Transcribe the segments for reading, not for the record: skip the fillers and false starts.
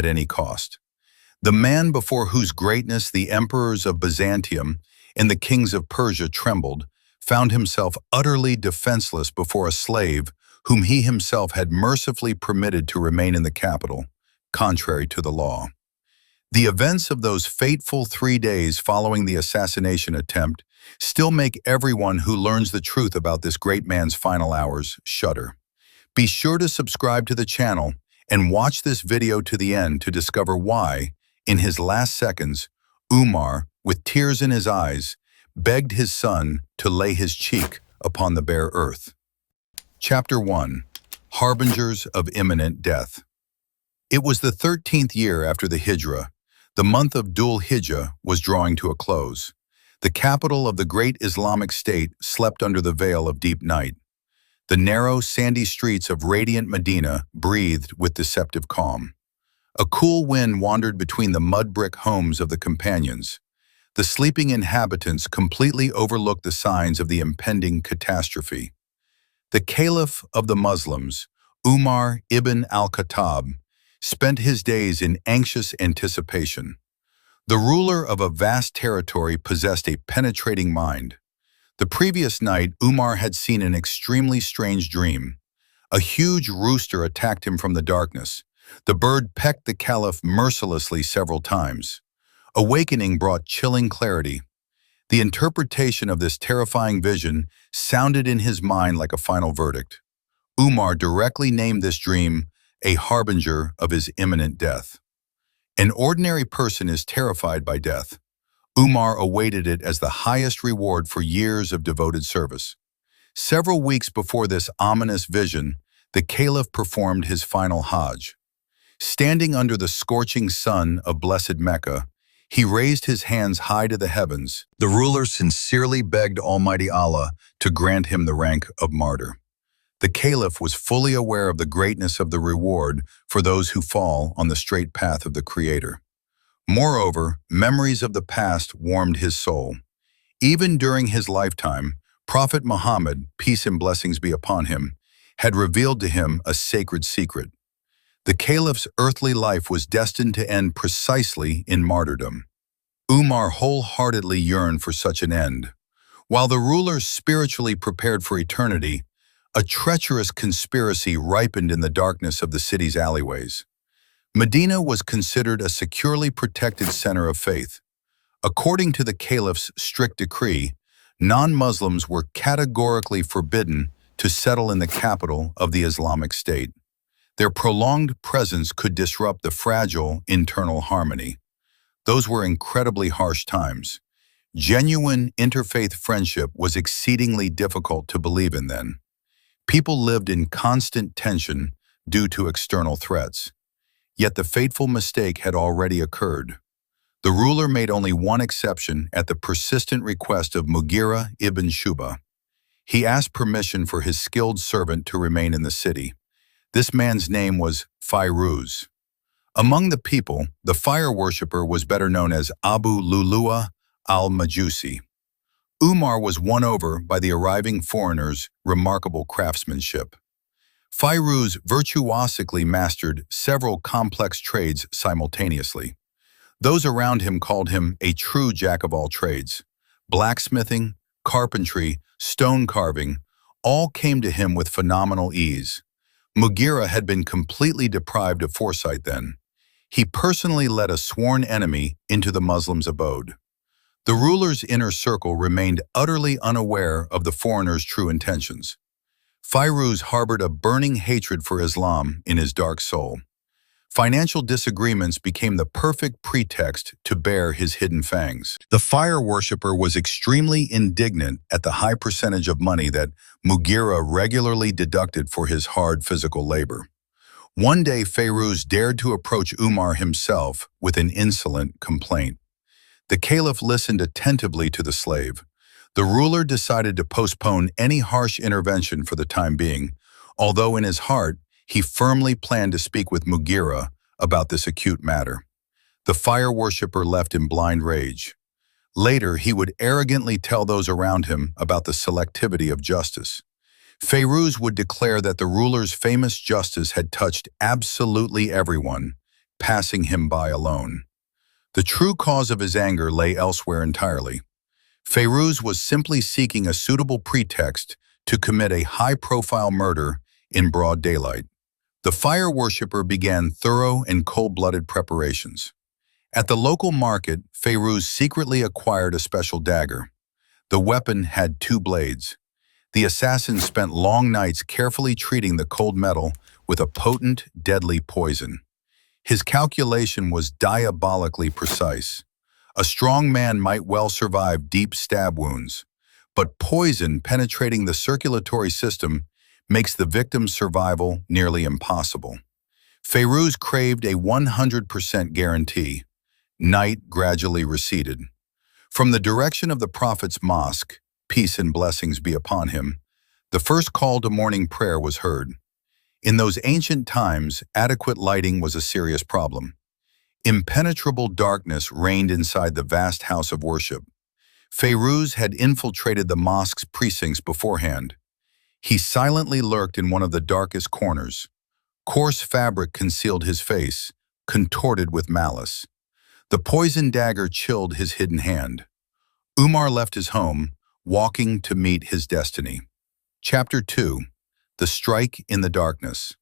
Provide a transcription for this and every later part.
at any cost. The man before whose greatness the emperors of Byzantium and the kings of Persia trembled found himself utterly defenseless before a slave whom he himself had mercifully permitted to remain in the capital, contrary to the law. The events of those fateful 3 days following the assassination attempt still make everyone who learns the truth about this great man's final hours shudder. Be sure to subscribe to the channel and watch this video to the end to discover why, in his last seconds, Umar, with tears in his eyes, begged his son to lay his cheek upon the bare earth. Chapter 1. Harbingers of Imminent Death. It was the 13th year after the Hijrah. The month of Dhul Hijjah was drawing to a close. The capital of the great Islamic State slept under the veil of deep night. The narrow, sandy streets of radiant Medina breathed with deceptive calm. A cool wind wandered between the mud-brick homes of the companions. The sleeping inhabitants completely overlooked the signs of the impending catastrophe. The Caliph of the Muslims, Umar ibn al-Khattab, spent his days in anxious anticipation. The ruler of a vast territory possessed a penetrating mind. The previous night, Umar had seen an extremely strange dream. A huge rooster attacked him from the darkness. The bird pecked the caliph mercilessly several times. Awakening brought chilling clarity. The interpretation of this terrifying vision sounded in his mind like a final verdict. Umar directly named this dream a harbinger of his imminent death. An ordinary person is terrified by death. Umar awaited it as the highest reward for years of devoted service. Several weeks before this ominous vision, the caliph performed his final Hajj. Standing under the scorching sun of blessed Mecca, he raised his hands high to the heavens. The ruler sincerely begged Almighty Allah to grant him the rank of martyr. The caliph was fully aware of the greatness of the reward for those who fall on the straight path of the Creator. Moreover, memories of the past warmed his soul. Even during his lifetime, Prophet Muhammad, peace and blessings be upon him, had revealed to him a sacred secret. The caliph's earthly life was destined to end precisely in martyrdom. Umar wholeheartedly yearned for such an end. While the rulers spiritually prepared for eternity, a treacherous conspiracy ripened in the darkness of the city's alleyways. Medina was considered a securely protected center of faith. According to the caliph's strict decree, non-Muslims were categorically forbidden to settle in the capital of the Islamic State. Their prolonged presence could disrupt the fragile internal harmony. Those were incredibly harsh times. Genuine interfaith friendship was exceedingly difficult to believe in then. People lived in constant tension due to external threats. Yet the fateful mistake had already occurred. The ruler made only one exception at the persistent request of Mughira ibn Shuba. He asked permission for his skilled servant to remain in the city. This man's name was Fairuz. Among the people, the fire worshipper was better known as Abu Lu'lu'a al-Majusi. Umar was won over by the arriving foreigners' remarkable craftsmanship. Fairuz virtuosically mastered several complex trades simultaneously. Those around him called him a true jack of all trades. Blacksmithing, carpentry, stone carving, all came to him with phenomenal ease. Mughira had been completely deprived of foresight then. He personally led a sworn enemy into the Muslims' abode. The ruler's inner circle remained utterly unaware of the foreigner's true intentions. Fairuz harbored a burning hatred for Islam in his dark soul. Financial disagreements became the perfect pretext to bare his hidden fangs. The fire worshipper was extremely indignant at the high percentage of money that Mughira regularly deducted for his hard physical labor. One day, Fairuz dared to approach Umar himself with an insolent complaint. The caliph listened attentively to the slave. The ruler decided to postpone any harsh intervention for the time being, although in his heart, he firmly planned to speak with Mughira about this acute matter. The fire worshipper left in blind rage. Later, he would arrogantly tell those around him about the selectivity of justice. Fairuz would declare that the ruler's famous justice had touched absolutely everyone, passing him by alone. The true cause of his anger lay elsewhere entirely. Fairuz was simply seeking a suitable pretext to commit a high-profile murder in broad daylight. The fire worshipper began thorough and cold-blooded preparations. At the local market, Fairuz secretly acquired a special dagger. The weapon had two blades. The assassin spent long nights carefully treating the cold metal with a potent, deadly poison. His calculation was diabolically precise. A strong man might well survive deep stab wounds, but poison penetrating the circulatory system makes the victim's survival nearly impossible. Fairuz craved a 100% guarantee. Night gradually receded. From the direction of the Prophet's mosque, peace and blessings be upon him, the first call to morning prayer was heard. In those ancient times, adequate lighting was a serious problem. Impenetrable darkness reigned inside the vast house of worship. Fairuz had infiltrated the mosque's precincts beforehand. He silently lurked in one of the darkest corners. Coarse fabric concealed his face, contorted with malice. The poisoned dagger chilled his hidden hand. Umar left his home, walking to meet his destiny. Chapter 2. The Strike in the Darkness.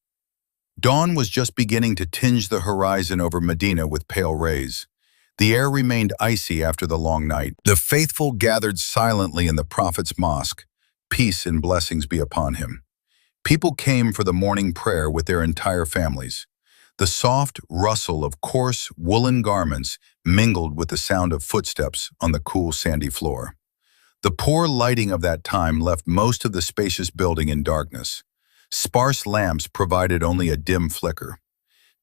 Dawn was just beginning to tinge the horizon over Medina with pale rays. The air remained icy after the long night. The faithful gathered silently in the Prophet's mosque. Peace and blessings be upon him. People came for the morning prayer with their entire families. The soft rustle of coarse, woolen garments mingled with the sound of footsteps on the cool, sandy floor. The poor lighting of that time left most of the spacious building in darkness. Sparse lamps provided only a dim flicker.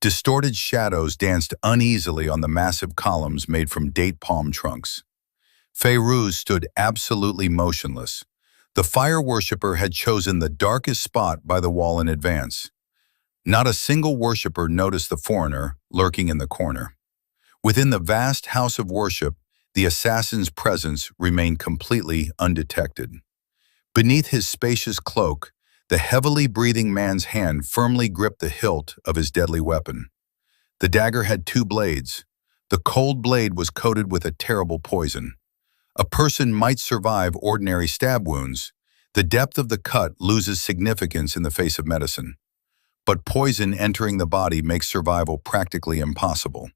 Distorted shadows danced uneasily on the massive columns made from date palm trunks. Fairuz stood absolutely motionless. The fire worshipper had chosen the darkest spot by the wall in advance. Not a single worshipper noticed the foreigner lurking in the corner. Within the vast house of worship, the assassin's presence remained completely undetected. Beneath his spacious cloak, the heavily breathing man's hand firmly gripped the hilt of his deadly weapon. The dagger had two blades. The cold blade was coated with a terrible poison. A person might survive ordinary stab wounds. The depth of the cut loses significance in the face of medicine. But poison entering the body makes survival practically impossible.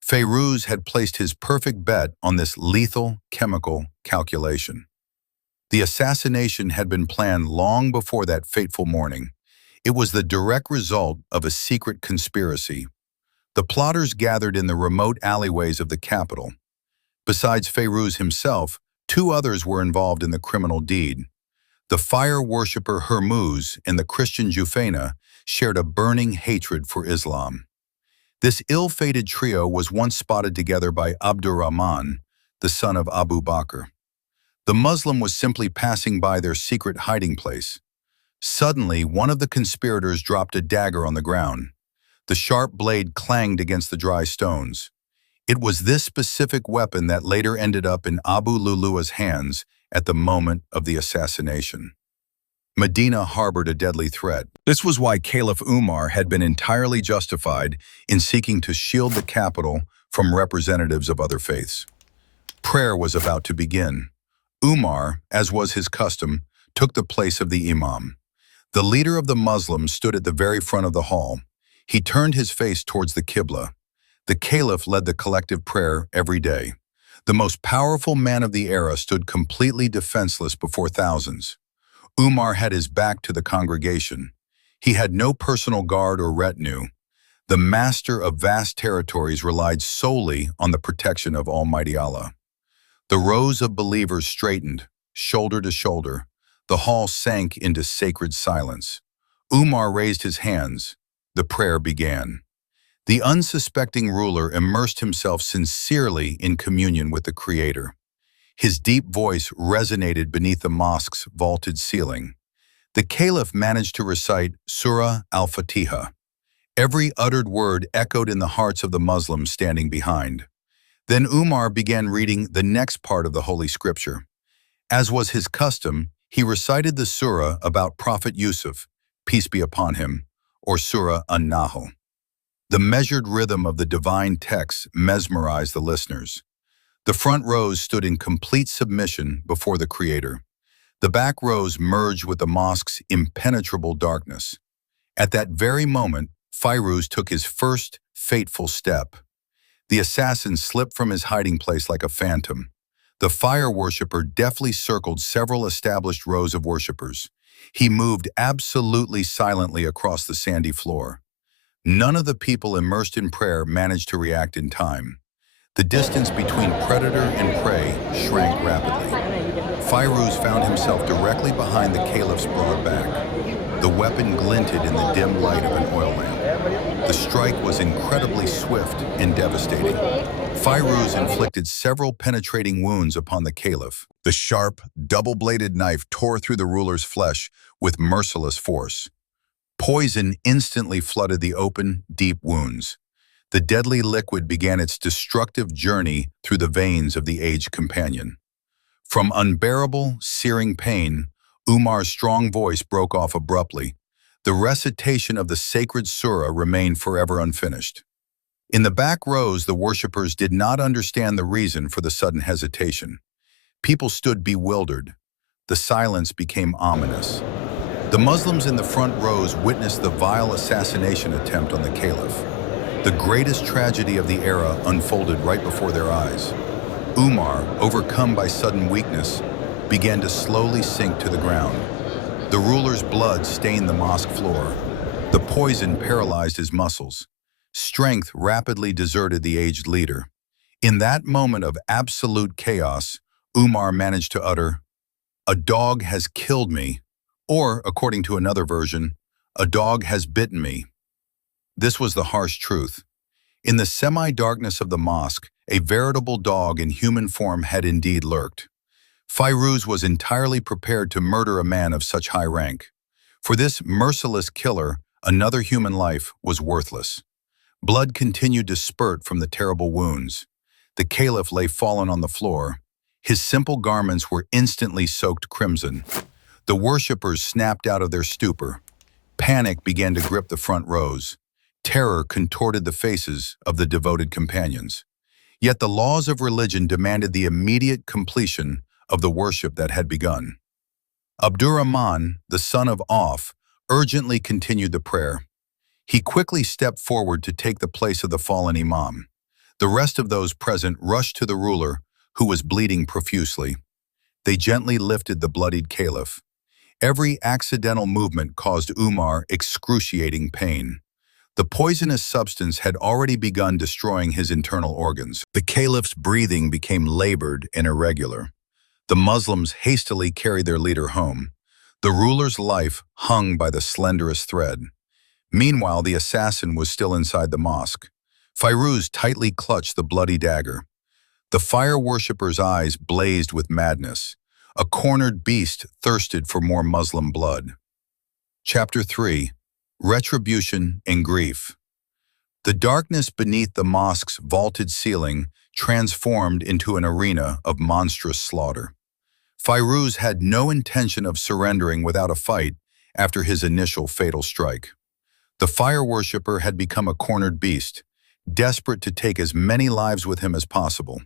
Fairuz had placed his perfect bet on this lethal chemical calculation. The assassination had been planned long before that fateful morning. It was the direct result of a secret conspiracy. The plotters gathered in the remote alleyways of the capital. Besides Fairuz himself, two others were involved in the criminal deed. The fire worshipper Hormuz and the Christian Jufaina shared a burning hatred for Islam. This ill-fated trio was once spotted together by Abdurrahman, the son of Abu Bakr. The Muslim was simply passing by their secret hiding place. Suddenly, one of the conspirators dropped a dagger on the ground. The sharp blade clanged against the dry stones. It was this specific weapon that later ended up in Abu Lulua's hands at the moment of the assassination. Medina harbored a deadly threat. This was why Caliph Umar had been entirely justified in seeking to shield the capital from representatives of other faiths. Prayer was about to begin. Umar, as was his custom, took the place of the imam. The leader of the Muslims stood at the very front of the hall. He turned his face towards the Qibla. The Caliph led the collective prayer every day. The most powerful man of the era stood completely defenseless before thousands. Umar had his back to the congregation. He had no personal guard or retinue. The master of vast territories relied solely on the protection of Almighty Allah. The rows of believers straightened, shoulder to shoulder. The hall sank into sacred silence. Umar raised his hands. The prayer began. The unsuspecting ruler immersed himself sincerely in communion with the Creator. His deep voice resonated beneath the mosque's vaulted ceiling. The Caliph managed to recite Surah al-Fatiha. Every uttered word echoed in the hearts of the Muslims standing behind. Then Umar began reading the next part of the Holy Scripture. As was his custom, he recited the surah about Prophet Yusuf, peace be upon him, or Surah an-Nahl. The measured rhythm of the divine texts mesmerized the listeners. The front rows stood in complete submission before the Creator. The back rows merged with the mosque's impenetrable darkness. At that very moment, Fairuz took his first fateful step. The assassin slipped from his hiding place like a phantom. The fire worshipper deftly circled several established rows of worshippers. He moved absolutely silently across the sandy floor. None of the people immersed in prayer managed to react in time. The distance between predator and prey shrank rapidly. Fairuz found himself directly behind the Caliph's broad back. The weapon glinted in the dim light of an oil lamp. The strike was incredibly swift and devastating. Fairuz inflicted several penetrating wounds upon the Caliph. The sharp, double-bladed knife tore through the ruler's flesh with merciless force. Poison instantly flooded the open, deep wounds. The deadly liquid began its destructive journey through the veins of the aged companion. From unbearable, searing pain, Umar's strong voice broke off abruptly. The recitation of the sacred surah remained forever unfinished. In the back rows, the worshippers did not understand the reason for the sudden hesitation. People stood bewildered. The silence became ominous. The Muslims in the front rows witnessed the vile assassination attempt on the Caliph. The greatest tragedy of the era unfolded right before their eyes. Umar, overcome by sudden weakness, began to slowly sink to the ground. The ruler's blood stained the mosque floor. The poison paralyzed his muscles. Strength rapidly deserted the aged leader. In that moment of absolute chaos, Umar managed to utter, "A dog has killed me," or, according to another version, "A dog has bitten me." This was the harsh truth. In the semi-darkness of the mosque, a veritable dog in human form had indeed lurked. Fairuz was entirely prepared to murder a man of such high rank. For this merciless killer, another human life was worthless. Blood continued to spurt from the terrible wounds. The Caliph lay fallen on the floor. His simple garments were instantly soaked crimson. The worshippers snapped out of their stupor. Panic began to grip the front rows. Terror contorted the faces of the devoted companions. Yet the laws of religion demanded the immediate completion of the worship that had begun. Abdurrahman, the son of Auf, urgently continued the prayer. He quickly stepped forward to take the place of the fallen imam. The rest of those present rushed to the ruler, who was bleeding profusely. They gently lifted the bloodied caliph. Every accidental movement caused Umar excruciating pain. The poisonous substance had already begun destroying his internal organs. The caliph's breathing became labored and irregular. The Muslims hastily carried their leader home. The ruler's life hung by the slenderest thread. Meanwhile, the assassin was still inside the mosque. Fairuz tightly clutched the bloody dagger. The fire worshipper's eyes blazed with madness. A cornered beast thirsted for more Muslim blood. Chapter 3. Retribution and Grief. The darkness beneath the mosque's vaulted ceiling transformed into an arena of monstrous slaughter. Fairuz had no intention of surrendering without a fight after his initial fatal strike. The fire worshipper had become a cornered beast, desperate to take as many lives with him as possible.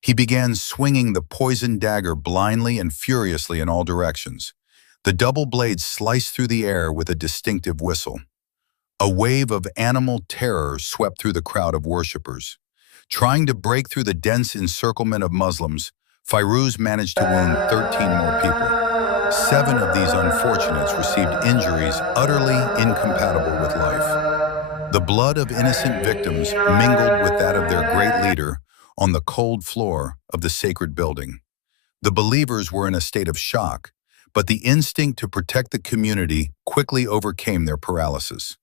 He began swinging the poisoned dagger blindly and furiously in all directions. The double blade sliced through the air with a distinctive whistle. A wave of animal terror swept through the crowd of worshippers. Trying to break through the dense encirclement of Muslims, Fairuz managed to wound 13 more people. 7 of these unfortunates received injuries utterly incompatible with life. The blood of innocent victims mingled with that of their great leader on the cold floor of the sacred building. The believers were in a state of shock, but the instinct to protect the community quickly overcame their paralysis.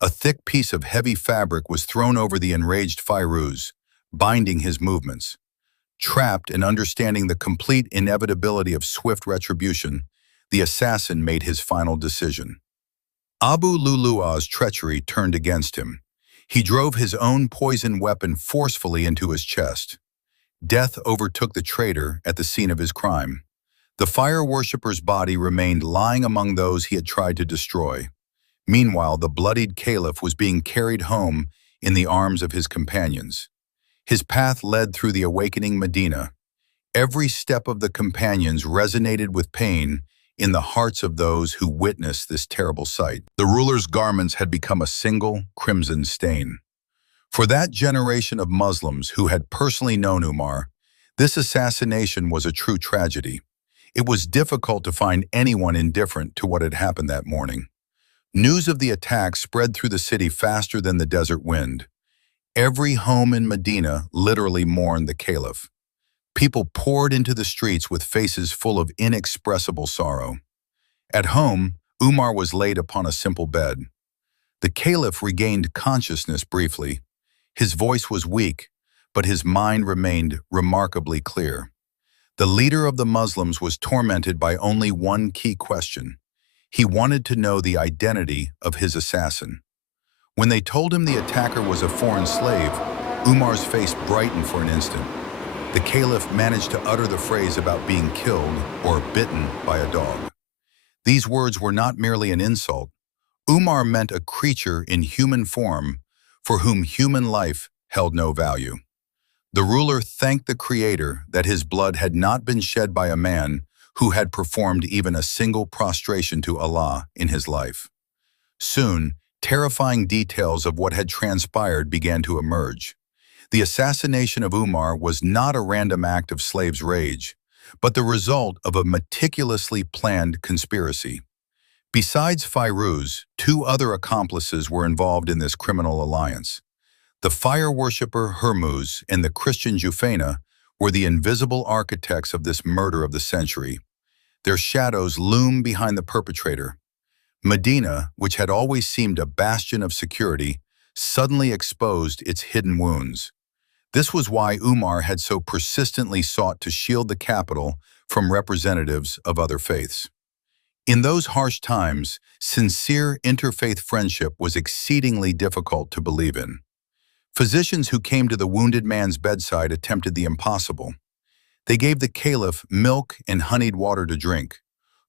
A thick piece of heavy fabric was thrown over the enraged Fairuz, binding his movements. Trapped and understanding the complete inevitability of swift retribution, the assassin made his final decision. Abu Lulua's treachery turned against him. He drove his own poisoned weapon forcefully into his chest. Death overtook the traitor at the scene of his crime. The fire worshipper's body remained lying among those he had tried to destroy. Meanwhile, the bloodied caliph was being carried home in the arms of his companions. His path led through the awakening Medina. Every step of the companions resonated with pain in the hearts of those who witnessed this terrible sight. The ruler's garments had become a single crimson stain. For that generation of Muslims who had personally known Umar, this assassination was a true tragedy. It was difficult to find anyone indifferent to what had happened that morning. News of the attack spread through the city faster than the desert wind. Every home in Medina literally mourned the Caliph. People poured into the streets with faces full of inexpressible sorrow. At home, Umar was laid upon a simple bed. The Caliph regained consciousness briefly. His voice was weak, but his mind remained remarkably clear. The leader of the Muslims was tormented by only one key question. He wanted to know the identity of his assassin. When they told him the attacker was a foreign slave, Umar's face brightened for an instant. The Caliph managed to utter the phrase about being killed or bitten by a dog. These words were not merely an insult. Umar meant a creature in human form for whom human life held no value. The ruler thanked the Creator that his blood had not been shed by a man who had performed even a single prostration to Allah in his life. Soon, terrifying details of what had transpired began to emerge. The assassination of Umar was not a random act of slaves' rage, but the result of a meticulously planned conspiracy. Besides Fairuz, two other accomplices were involved in this criminal alliance. The fire worshipper Hormuz and the Christian Jufana were the invisible architects of this murder of the century. Their shadows loomed behind the perpetrator. Medina, which had always seemed a bastion of security, suddenly exposed its hidden wounds. This was why Umar had so persistently sought to shield the capital from representatives of other faiths. In those harsh times, sincere interfaith friendship was exceedingly difficult to believe in. Physicians who came to the wounded man's bedside attempted the impossible. They gave the Caliph milk and honeyed water to drink,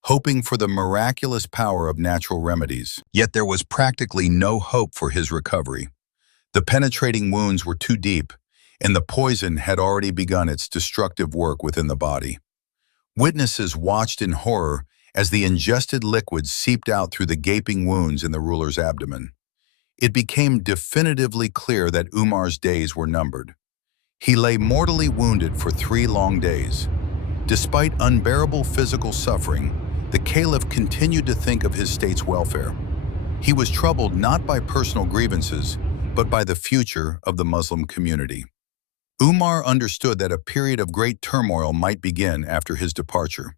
hoping for the miraculous power of natural remedies. Yet there was practically no hope for his recovery. The penetrating wounds were too deep, and the poison had already begun its destructive work within the body. Witnesses watched in horror as the ingested liquid seeped out through the gaping wounds in the ruler's abdomen. It became definitively clear that Umar's days were numbered. He lay mortally wounded for 3 long days. Despite unbearable physical suffering, the Caliph continued to think of his state's welfare. He was troubled not by personal grievances, but by the future of the Muslim community. Umar understood that a period of great turmoil might begin after his departure.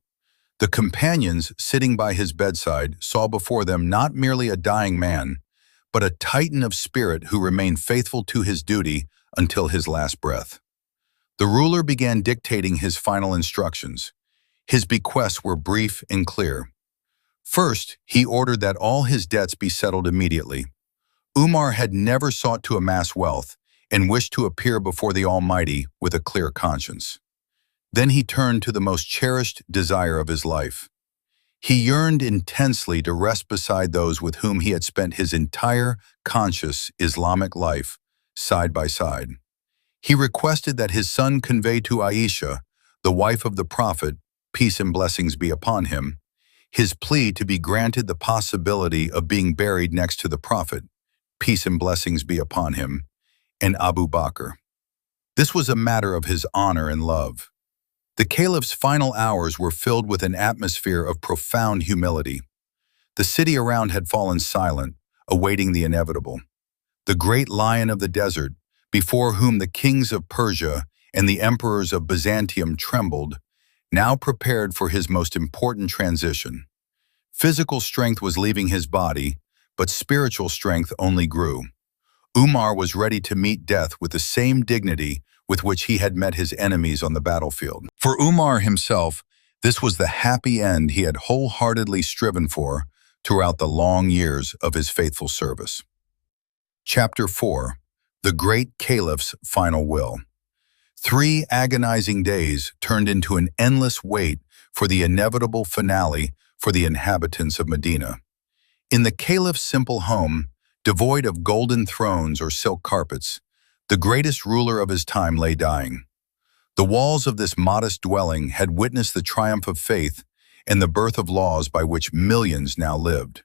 The companions sitting by his bedside saw before them not merely a dying man, but a titan of spirit who remained faithful to his duty until his last breath. The ruler began dictating his final instructions. His bequests were brief and clear. First, he ordered that all his debts be settled immediately. Umar had never sought to amass wealth and wished to appear before the Almighty with a clear conscience. Then he turned to the most cherished desire of his life. He yearned intensely to rest beside those with whom he had spent his entire conscious Islamic life, side by side. He requested that his son convey to Aisha, the wife of the Prophet, peace and blessings be upon him, his plea to be granted the possibility of being buried next to the Prophet, peace and blessings be upon him, and Abu Bakr. This was a matter of his honor and love. The Caliph's final hours were filled with an atmosphere of profound humility. The city around had fallen silent, awaiting the inevitable. The great lion of the desert, before whom the kings of Persia and the emperors of Byzantium trembled, now prepared for his most important transition. Physical strength was leaving his body, but spiritual strength only grew. Umar was ready to meet death with the same dignity with which he had met his enemies on the battlefield. For Umar himself, this was the happy end he had wholeheartedly striven for throughout the long years of his faithful service. Chapter 4. The Great Caliph's Final Will. 3 agonizing days turned into an endless wait for the inevitable finale for the inhabitants of Medina. In the Caliph's simple home, Devoid of golden thrones or silk carpets, the greatest ruler of his time lay dying. The walls of this modest dwelling had witnessed the triumph of faith and the birth of laws by which millions now lived.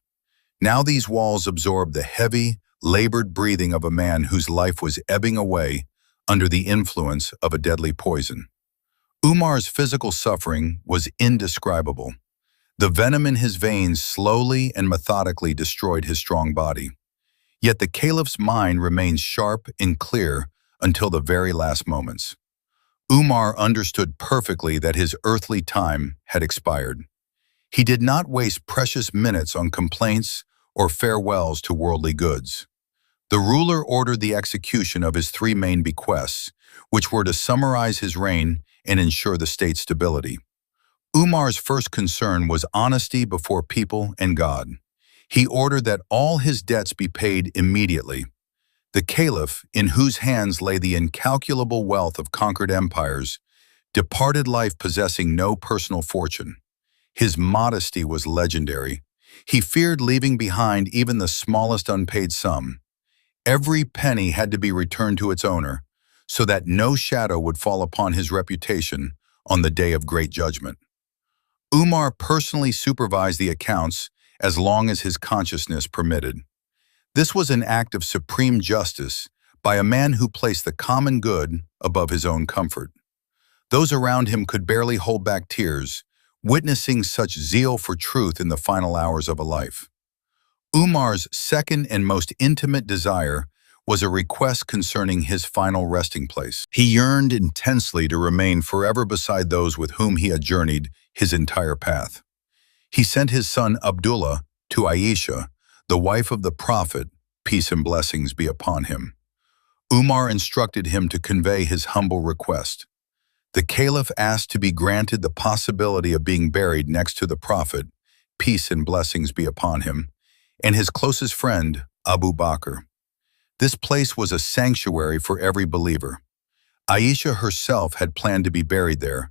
Now these walls absorbed the heavy, labored breathing of a man whose life was ebbing away under the influence of a deadly poison. Umar's physical suffering was indescribable. The venom in his veins slowly and methodically destroyed his strong body. Yet the caliph's mind remained sharp and clear until the very last moments. Umar understood perfectly that his earthly time had expired. He did not waste precious minutes on complaints or farewells to worldly goods. The ruler ordered the execution of his three main bequests, which were to summarize his reign and ensure the state's stability. Umar's first concern was honesty before people and God. He ordered that all his debts be paid immediately. The caliph, in whose hands lay the incalculable wealth of conquered empires, departed life possessing no personal fortune. His modesty was legendary. He feared leaving behind even the smallest unpaid sum. Every penny had to be returned to its owner, so that no shadow would fall upon his reputation on the day of great judgment. Umar personally supervised the accounts as long as his consciousness permitted. This was an act of supreme justice by a man who placed the common good above his own comfort. Those around him could barely hold back tears, witnessing such zeal for truth in the final hours of a life. Umar's second and most intimate desire was a request concerning his final resting place. He yearned intensely to remain forever beside those with whom he had journeyed his entire path. He sent his son Abdullah to Aisha, the wife of the Prophet, peace and blessings be upon him. Umar instructed him to convey his humble request. The Caliph asked to be granted the possibility of being buried next to the Prophet, peace and blessings be upon him, and his closest friend, Abu Bakr. This place was a sanctuary for every believer. Aisha herself had planned to be buried there,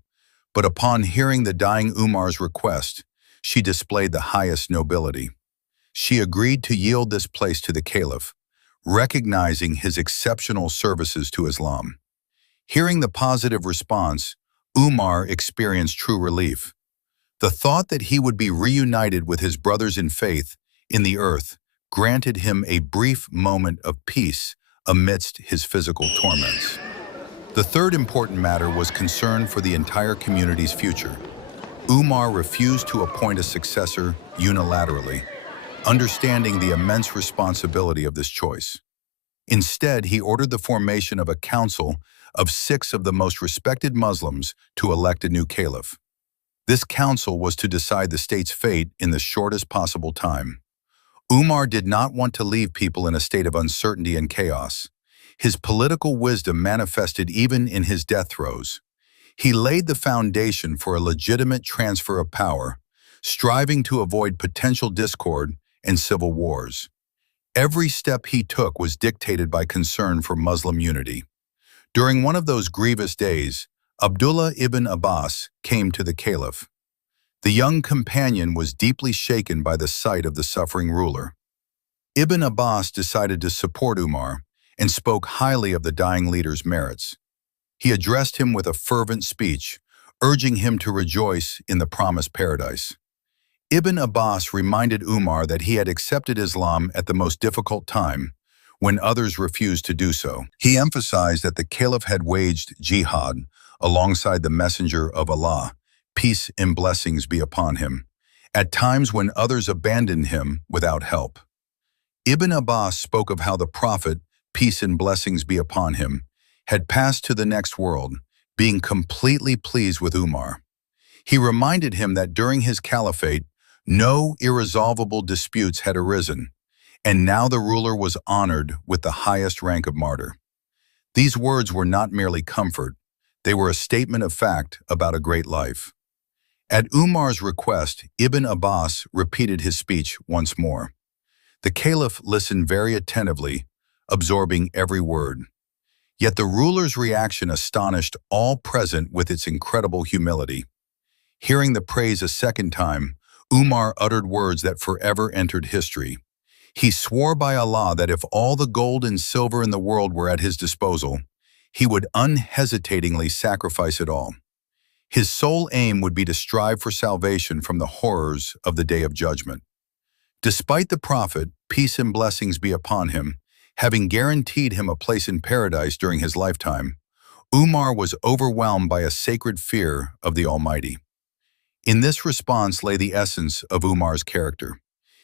but upon hearing the dying Umar's request, she displayed the highest nobility. She agreed to yield this place to the Caliph, recognizing his exceptional services to Islam. Hearing the positive response, Umar experienced true relief. The thought that he would be reunited with his brothers in faith in the earth granted him a brief moment of peace amidst his physical torments. The third important matter was concern for the entire community's future. Umar refused to appoint a successor unilaterally, understanding the immense responsibility of this choice. Instead, he ordered the formation of a council of 6 of the most respected Muslims to elect a new caliph. This council was to decide the state's fate in the shortest possible time. Umar did not want to leave people in a state of uncertainty and chaos. His political wisdom manifested even in his death throes. He laid the foundation for a legitimate transfer of power, striving to avoid potential discord and civil wars. Every step he took was dictated by concern for Muslim unity. During one of those grievous days, Abdullah ibn Abbas came to the caliph. The young companion was deeply shaken by the sight of the suffering ruler. Ibn Abbas decided to support Umar and spoke highly of the dying leader's merits. He addressed him with a fervent speech, urging him to rejoice in the promised paradise. Ibn Abbas reminded Umar that he had accepted Islam at the most difficult time, when others refused to do so. He emphasized that the caliph had waged jihad alongside the messenger of Allah, peace and blessings be upon him, at times when others abandoned him without help. Ibn Abbas spoke of how the Prophet, peace and blessings be upon him, had passed to the next world, being completely pleased with Umar. He reminded him that during his caliphate, no irresolvable disputes had arisen, and now the ruler was honored with the highest rank of martyr. These words were not merely comfort, they were a statement of fact about a great life. At Umar's request, Ibn Abbas repeated his speech once more. The caliph listened very attentively, absorbing every word. Yet the ruler's reaction astonished all present with its incredible humility. Hearing the praise a second time, Umar uttered words that forever entered history. He swore by Allah that if all the gold and silver in the world were at his disposal, he would unhesitatingly sacrifice it all. His sole aim would be to strive for salvation from the horrors of the Day of Judgment. Despite the Prophet, peace and blessings be upon him, having guaranteed him a place in paradise during his lifetime, Umar was overwhelmed by a sacred fear of the Almighty. In this response lay the essence of Umar's character.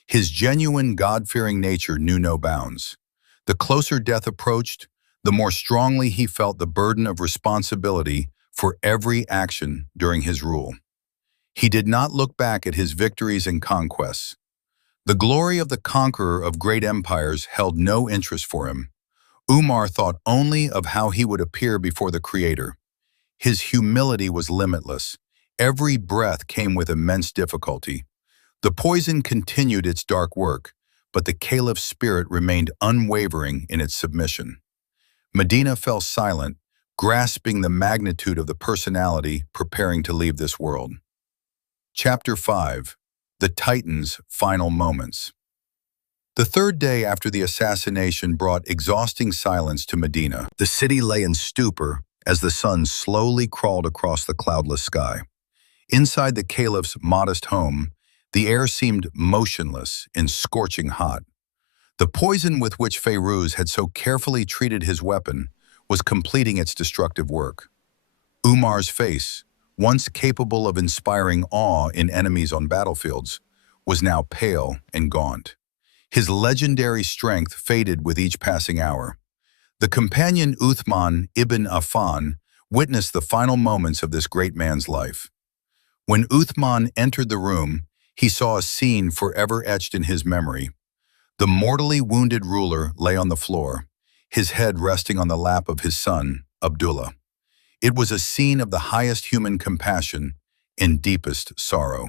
His genuine God-fearing nature knew no bounds. The closer death approached, the more strongly he felt the burden of responsibility for every action during his rule. He did not look back at his victories and conquests. The glory of the conqueror of great empires held no interest for him. Umar thought only of how he would appear before the Creator. His humility was limitless. Every breath came with immense difficulty. The poison continued its dark work, but the caliph's spirit remained unwavering in its submission. Medina fell silent, grasping the magnitude of the personality preparing to leave this world. Chapter 5. The Titan's Final Moments. The third day after the assassination brought exhausting silence to Medina. The city lay in stupor as the sun slowly crawled across the cloudless sky. Inside the caliph's modest home, the air seemed motionless and scorching hot. The poison with which Fairuz had so carefully treated his weapon was completing its destructive work. Umar's face, once capable of inspiring awe in enemies on battlefields, was now pale and gaunt. His legendary strength faded with each passing hour. The companion Uthman ibn Affan witnessed the final moments of this great man's life. When Uthman entered the room, he saw a scene forever etched in his memory. The mortally wounded ruler lay on the floor, his head resting on the lap of his son, Abdullah. It was a scene of the highest human compassion and deepest sorrow.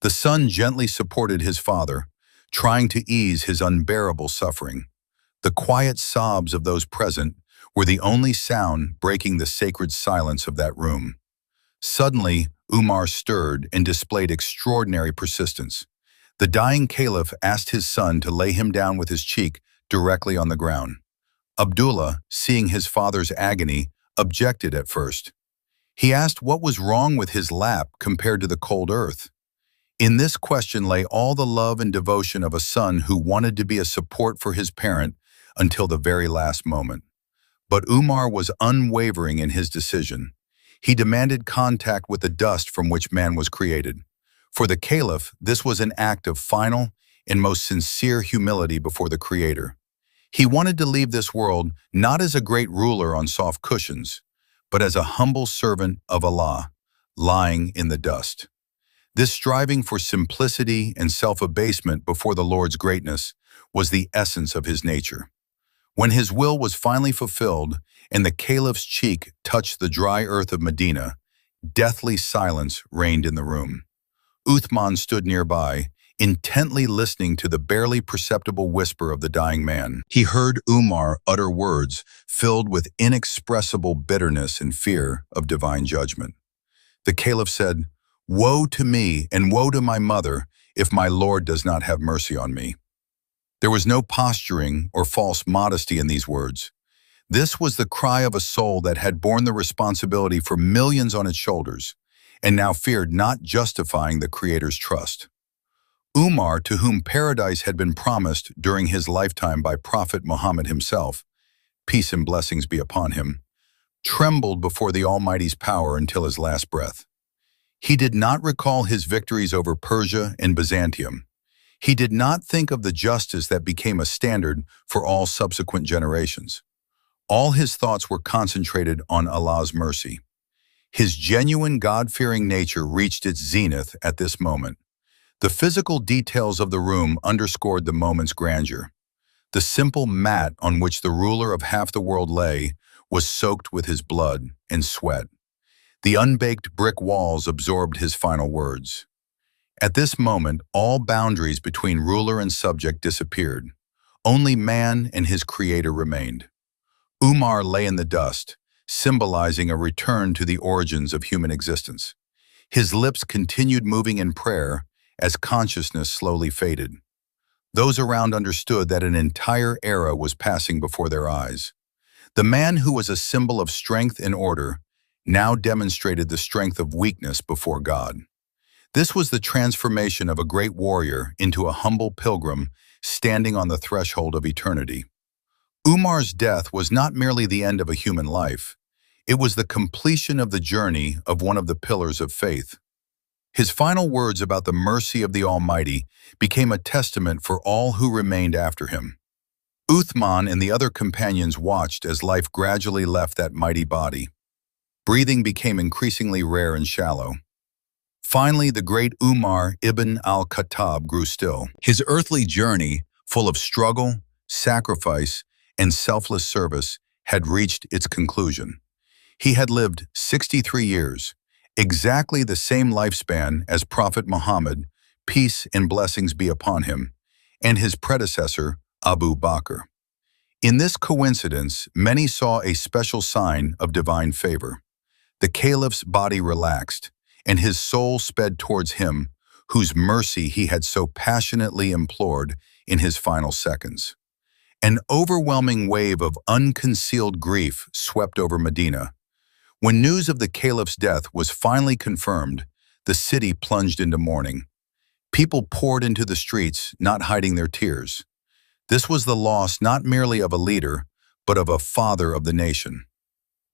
The son gently supported his father, trying to ease his unbearable suffering. The quiet sobs of those present were the only sound breaking the sacred silence of that room. Suddenly, Umar stirred and displayed extraordinary persistence. The dying caliph asked his son to lay him down with his cheek directly on the ground. Abdullah, seeing his father's agony, objected at first. He asked what was wrong with his lap compared to the cold earth. In this question lay all the love and devotion of a son who wanted to be a support for his parent until the very last moment. But Umar was unwavering in his decision. He demanded contact with the dust from which man was created. For the caliph, this was an act of final and most sincere humility before the Creator. He wanted to leave this world not as a great ruler on soft cushions, but as a humble servant of Allah, lying in the dust. This striving for simplicity and self-abasement before the Lord's greatness was the essence of his nature. When his will was finally fulfilled and the caliph's cheek touched the dry earth of Medina, deathly silence reigned in the room. Uthman stood nearby, intently listening to the barely perceptible whisper of the dying man. He heard Umar utter words filled with inexpressible bitterness and fear of divine judgment. The caliph said, "Woe to me and woe to my mother if my Lord does not have mercy on me." There was no posturing or false modesty in these words. This was the cry of a soul that had borne the responsibility for millions on its shoulders, and now feared not justifying the Creator's trust. Umar, to whom paradise had been promised during his lifetime by Prophet Muhammad himself, peace and blessings be upon him, trembled before the Almighty's power until his last breath. He did not recall his victories over Persia and Byzantium. He did not think of the justice that became a standard for all subsequent generations. All his thoughts were concentrated on Allah's mercy. His genuine God-fearing nature reached its zenith at this moment. The physical details of the room underscored the moment's grandeur. The simple mat on which the ruler of half the world lay was soaked with his blood and sweat. The unbaked brick walls absorbed his final words. At this moment, all boundaries between ruler and subject disappeared. Only man and his Creator remained. Umar lay in the dust, symbolizing a return to the origins of human existence. His lips continued moving in prayer as consciousness slowly faded. Those around understood that an entire era was passing before their eyes. The man who was a symbol of strength and order now demonstrated the strength of weakness before God. This was the transformation of a great warrior into a humble pilgrim standing on the threshold of eternity. Umar's death was not merely the end of a human life. It was the completion of the journey of one of the pillars of faith. His final words about the mercy of the Almighty became a testament for all who remained after him. Uthman and the other companions watched as life gradually left that mighty body. Breathing became increasingly rare and shallow. Finally, the great Umar ibn al-Khattab grew still. His earthly journey, full of struggle, sacrifice, and selfless service, had reached its conclusion. He had lived 63 years, exactly the same lifespan as Prophet Muhammad, peace and blessings be upon him, and his predecessor, Abu Bakr. In this coincidence, many saw a special sign of divine favor. The caliph's body relaxed, and his soul sped towards him, whose mercy he had so passionately implored in his final seconds. An overwhelming wave of unconcealed grief swept over Medina. When news of the caliph's death was finally confirmed, the city plunged into mourning. People poured into the streets, not hiding their tears. This was the loss not merely of a leader, but of a father of the nation.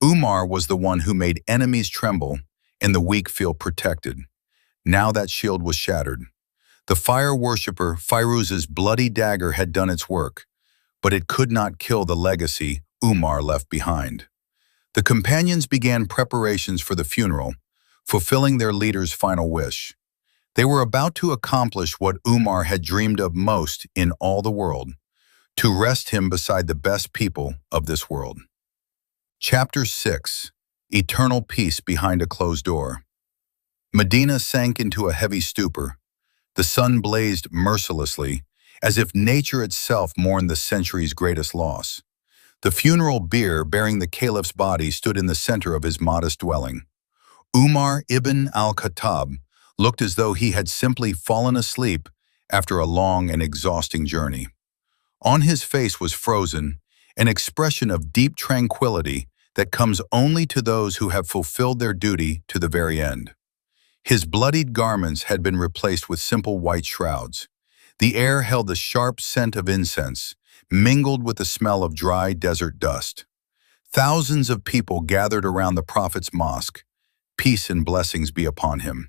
Umar was the one who made enemies tremble and the weak feel protected. Now that shield was shattered. The fire worshipper Fairuz's bloody dagger had done its work, but it could not kill the legacy Umar left behind. The companions began preparations for the funeral, fulfilling their leader's final wish. They were about to accomplish what Umar had dreamed of most in all the world, to rest him beside the best people of this world. Chapter 6. Eternal Peace Behind a Closed Door. Medina sank into a heavy stupor. The sun blazed mercilessly, as if nature itself mourned the century's greatest loss. The funeral bier bearing the caliph's body stood in the center of his modest dwelling. Umar ibn al-Khattab looked as though he had simply fallen asleep after a long and exhausting journey. On his face was frozen an expression of deep tranquility that comes only to those who have fulfilled their duty to the very end. His bloodied garments had been replaced with simple white shrouds. The air held the sharp scent of incense, mingled with the smell of dry desert dust. Thousands of people gathered around the Prophet's mosque. Peace and blessings be upon him.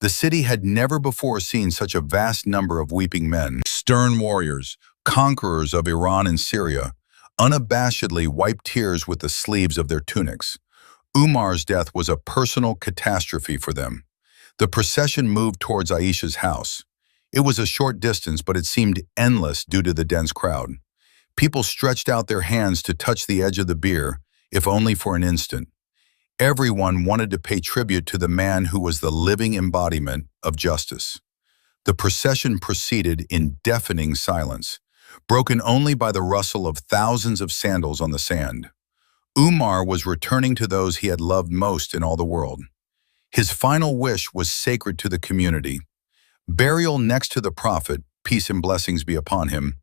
The city had never before seen such a vast number of weeping men, stern warriors, conquerors of Iran and Syria, unabashedly wiped tears with the sleeves of their tunics. Umar's death was a personal catastrophe for them. The procession moved towards Aisha's house. It was a short distance, but it seemed endless due to the dense crowd. People stretched out their hands to touch the edge of the bier, if only for an instant. Everyone wanted to pay tribute to the man who was the living embodiment of justice. The procession proceeded in deafening silence, broken only by the rustle of thousands of sandals on the sand. Umar was returning to those he had loved most in all the world. His final wish was sacred to the community. Burial next to the Prophet, peace and blessings be upon him,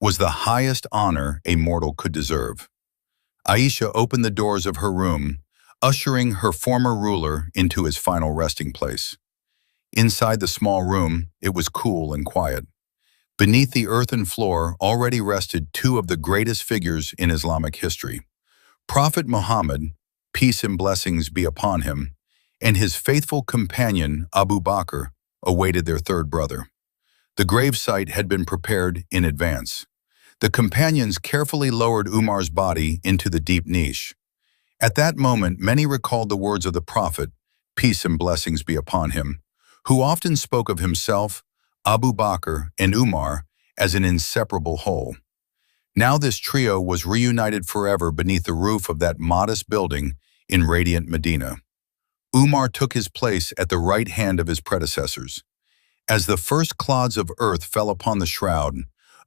was the highest honor a mortal could deserve. Aisha opened the doors of her room, ushering her former ruler into his final resting place. Inside the small room, it was cool and quiet. Beneath the earthen floor already rested two of the greatest figures in Islamic history. Prophet Muhammad, peace and blessings be upon him, and his faithful companion Abu Bakr awaited their third brother. The gravesite had been prepared in advance. The companions carefully lowered Umar's body into the deep niche. At that moment, many recalled the words of the Prophet, peace and blessings be upon him, who often spoke of himself, Abu Bakr, and Umar as an inseparable whole. Now this trio was reunited forever beneath the roof of that modest building in radiant Medina. Umar took his place at the right hand of his predecessors. As the first clods of earth fell upon the shroud,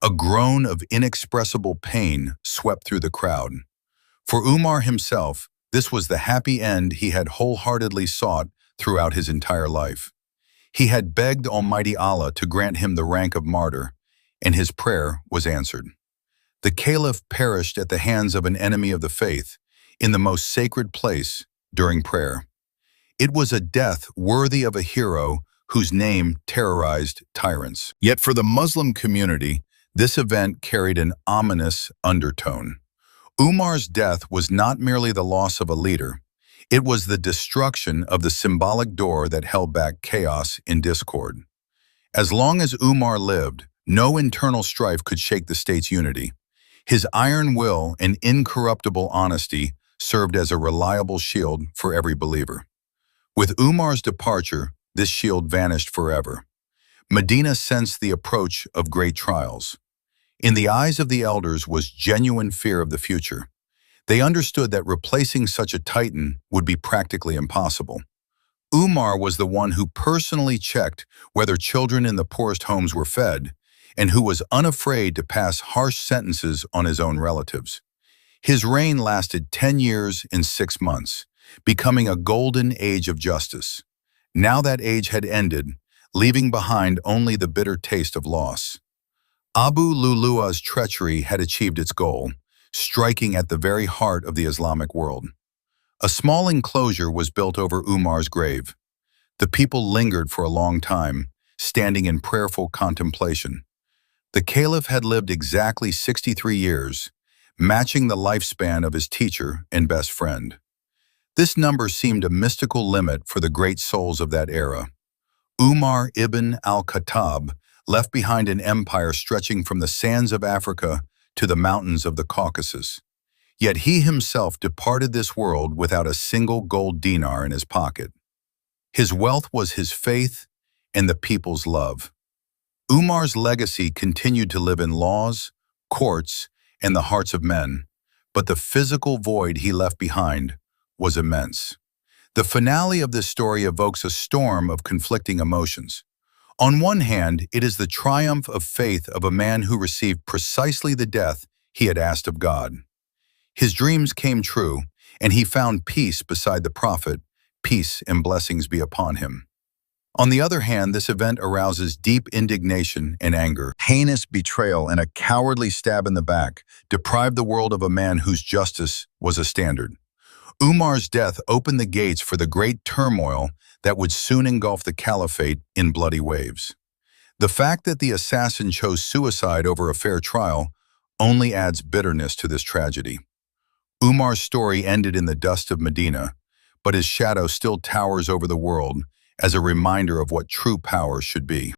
a groan of inexpressible pain swept through the crowd. For Umar himself, this was the happy end he had wholeheartedly sought throughout his entire life. He had begged Almighty Allah to grant him the rank of martyr, and his prayer was answered. The Caliph perished at the hands of an enemy of the faith in the most sacred place during prayer. It was a death worthy of a hero whose name terrorized tyrants. Yet for the Muslim community, this event carried an ominous undertone. Umar's death was not merely the loss of a leader, it was the destruction of the symbolic door that held back chaos and discord. As long as Umar lived, no internal strife could shake the state's unity. His iron will and incorruptible honesty served as a reliable shield for every believer. With Umar's departure, this shield vanished forever. Medina sensed the approach of great trials. In the eyes of the elders was genuine fear of the future. They understood that replacing such a titan would be practically impossible. Umar was the one who personally checked whether children in the poorest homes were fed, and who was unafraid to pass harsh sentences on his own relatives. His reign lasted 10 years and 6 months, becoming a golden age of justice. Now that age had ended, leaving behind only the bitter taste of loss. Abu Lulua's treachery had achieved its goal, striking at the very heart of the Islamic world. A small enclosure was built over Umar's grave. The people lingered for a long time, standing in prayerful contemplation. The Caliph had lived exactly 63 years, matching the lifespan of his teacher and best friend. This number seemed a mystical limit for the great souls of that era. Umar ibn al-Khattab left behind an empire stretching from the sands of Africa to the mountains of the Caucasus. Yet he himself departed this world without a single gold dinar in his pocket. His wealth was his faith and the people's love. Umar's legacy continued to live in laws, courts, and the hearts of men, but the physical void he left behind was immense. The finale of this story evokes a storm of conflicting emotions. On one hand, it is the triumph of faith of a man who received precisely the death he had asked of God. His dreams came true, and he found peace beside the prophet, peace and blessings be upon him. On the other hand, this event arouses deep indignation and anger. Heinous betrayal and a cowardly stab in the back deprived the world of a man whose justice was a standard. Umar's death opened the gates for the great turmoil that would soon engulf the caliphate in bloody waves. The fact that the assassin chose suicide over a fair trial only adds bitterness to this tragedy. Umar's story ended in the dust of Medina, but his shadow still towers over the world as a reminder of what true power should be.